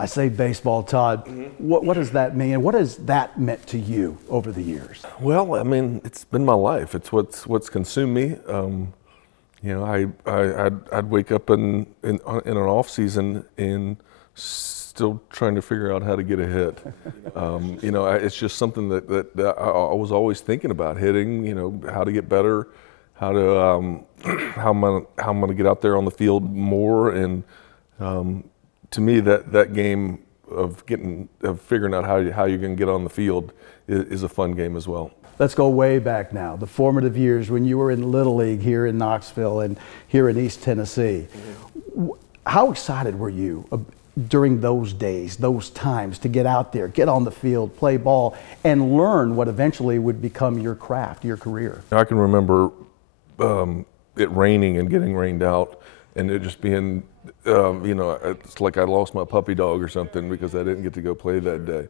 I say baseball, Todd. What does that mean? And what has that meant to you over the years? Well, I mean, it's been my life. It's what's consumed me. You know, I'd wake up in an off season and still trying to figure out how to get a hit. You know, it's just something that I was always thinking about, hitting. You know, how to get better, how to how I'm gonna get out there on the field more. And to me, that game of figuring out how you're gonna get on the field is a fun game as well. Let's go way back now, the formative years when you were in Little League here in Knoxville and here in East Tennessee. How excited were you during those days, those times, to get out there, get on the field, play ball, and learn what eventually would become your craft, your career? I can remember it raining and getting rained out, and it just being, you know, it's like I lost my puppy dog or something because I didn't get to go play that day.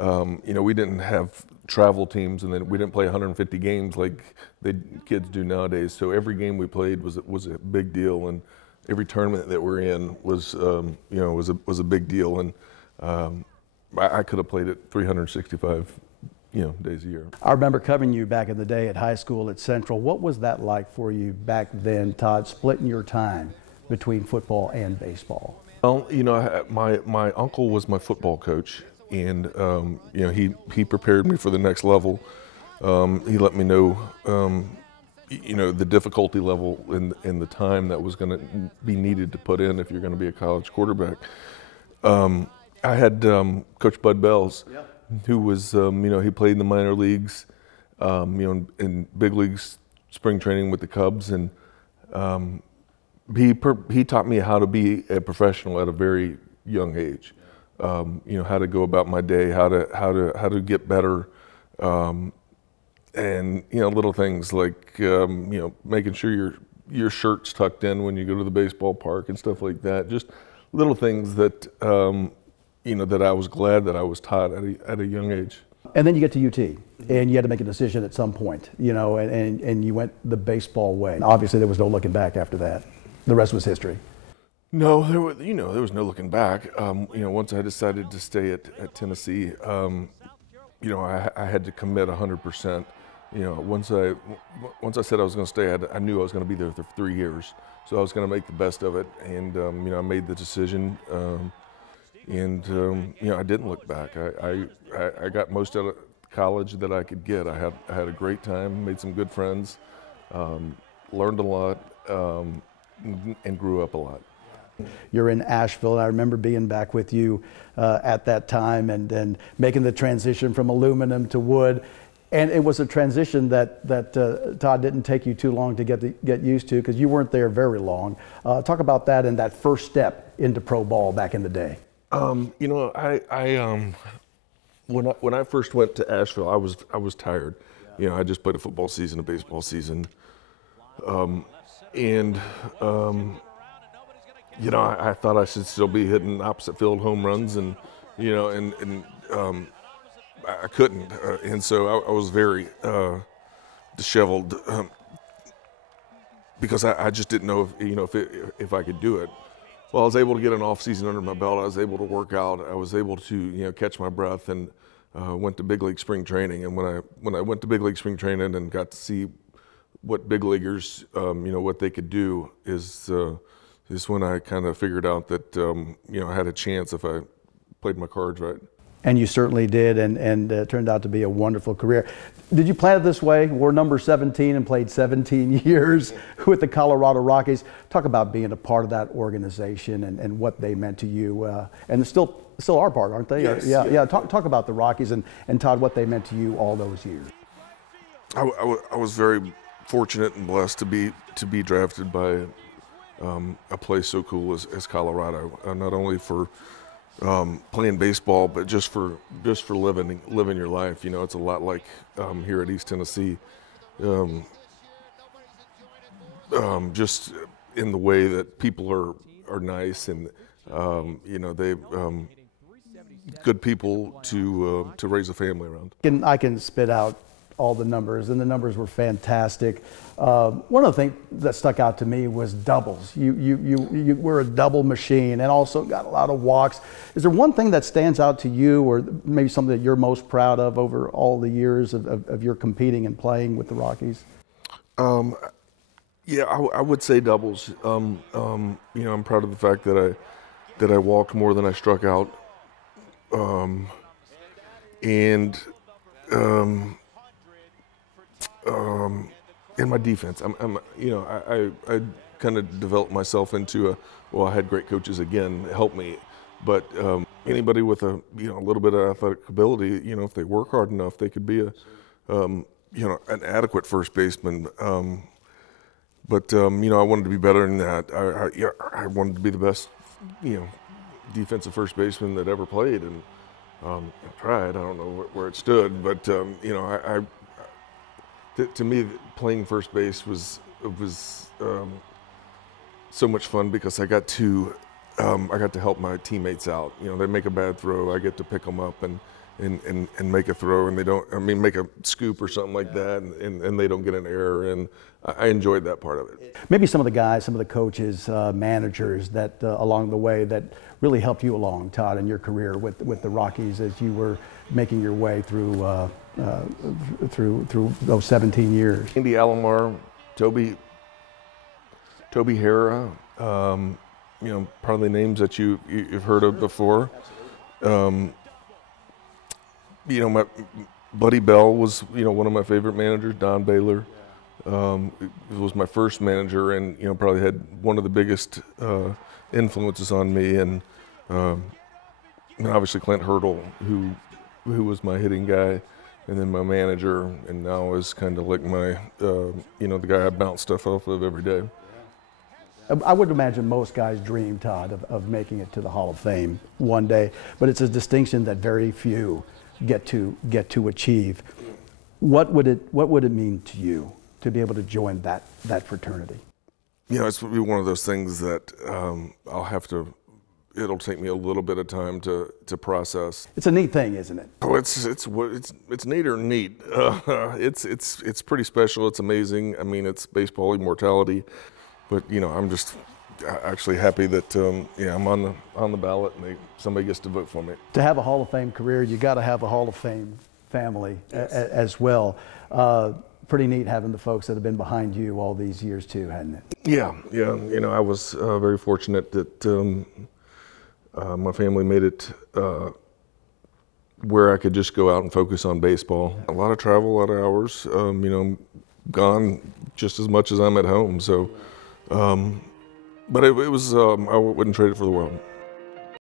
You know, we didn't have travel teams, and then we didn't play 150 games like the kids do nowadays. So every game we played was a big deal, and every tournament that we're in was you know, was a big deal. And I could have played it 365 days a year. I remember covering you back in the day at high school at Central. What was that like for you back then, Todd, splitting your time between football and baseball? Well, you know, my uncle was my football coach. And you know, he prepared me for the next level. He let me know, you know, the difficulty level and the time that was going to be needed to put in if you're going to be a college quarterback. I had Coach Bud Bells, who was, you know, he played in the minor leagues, you know, in big leagues spring training with the Cubs, and he taught me how to be a professional at a very young age. You know, how to go about my day, how to get better, and you know, little things like you know, making sure your shirt's tucked in when you go to the baseball park and stuff like that. Just little things that you know, that I was glad that I was taught at a young age. And then you get to UT, and you had to make a decision at some point, you know, and you went the baseball way. Obviously, there was no looking back after that. The rest was history. No, there was no looking back. You know, once I decided to stay at Tennessee, you know, I had to commit 100%. You know, once I said I was going to stay, I knew I was going to be there for 3 years, so I was going to make the best of it. And you know, I made the decision, and you know, I didn't look back. I got most out of college that I could get. I had a great time, made some good friends, learned a lot, and grew up a lot. You're in Asheville, and I remember being back with you at that time and making the transition from aluminum to wood. And it was a transition that Todd didn't take you too long to get used to, because you weren't there very long. Talk about that and that first step into pro ball back in the day. You know, when I first went to Asheville, I was tired. You know, I just played a football season, a baseball season, and you know, I thought I should still be hitting opposite field home runs, and you know, and I couldn't, and so I was very disheveled because I just didn't know if I could do it. Well, I was able to get an off season under my belt. I was able to work out. I was able to catch my breath, and went to big league spring training. And when I went to big league spring training and got to see what big leaguers what they could do is when I kind of figured out that I had a chance if I played my cards right. And you certainly did, and it turned out to be a wonderful career. Did you plan it this way? Wore number 17 and played 17 years with the Colorado Rockies. Talk about being a part of that organization and what they meant to you, and still are part, aren't they? Yes. Yeah. Talk about the Rockies and Todd, what they meant to you all those years. I was very fortunate and blessed to be drafted by a place so cool as Colorado. Not only for playing baseball, but just for living your life. You know, it's a lot like here at East Tennessee. Just in the way that people are nice, and they good people to raise a family around. I can spit out all the numbers, and the numbers were fantastic. One of the things that stuck out to me was doubles. You were a double machine and also got a lot of walks. Is there one thing that stands out to you, or maybe something that you're most proud of over all the years of your competing and playing with the Rockies? Yeah, I would say doubles. You know, I'm proud of the fact that I walked more than I struck out, and in my defense, you know, I kind of developed myself into I had great coaches again help me, but anybody with a little bit of athletic ability, you know, if they work hard enough, they could be you know, an adequate first baseman. But you know, I wanted to be better than that. I wanted to be the best, you know, defensive first baseman that ever played, and I tried. I don't know where it stood, but you know, to me, playing first base was so much fun because I got to help my teammates out. You know, they make a bad throw, I get to pick them up and make a throw, and they don't. I mean, make a scoop or something like that, and they don't get an error. And I enjoyed that part of it. Maybe some of the guys, some of the coaches, managers that along the way that really helped you along, Todd, in your career with the Rockies as you were making your way through those 17 years. Andy Alomar, Toby Hara, you know, probably names that you've heard of before. You know, my Buddy Bell was, you know, one of my favorite managers. Don Baylor was my first manager, and you know, probably had one of the biggest influences on me. And obviously Clint Hurdle, who was my hitting guy, and then my manager, and now is kind of like my, you know, the guy I bounce stuff off of every day. I would imagine most guys dream, Todd, of making it to the Hall of Fame one day, but it's a distinction that very few get to achieve. What would it mean to you to be able to join that fraternity? You know, it's one of those things that it'll take me a little bit of time to process. It's a neat thing, isn't it? Oh, it's neater than neat. It's pretty special. It's amazing. I mean, it's baseball immortality, but you know, I'm just actually happy that yeah, I'm on the ballot and somebody gets to vote for me. To have a Hall of Fame career, you got to have a Hall of Fame family. Yes. As well. Pretty neat having the folks that have been behind you all these years too, hadn't it? Yeah. You know, I was very fortunate that my family made it where I could just go out and focus on baseball. A lot of travel, a lot of hours. You know, gone just as much as I'm at home. So. But it was, I wouldn't trade it for the world.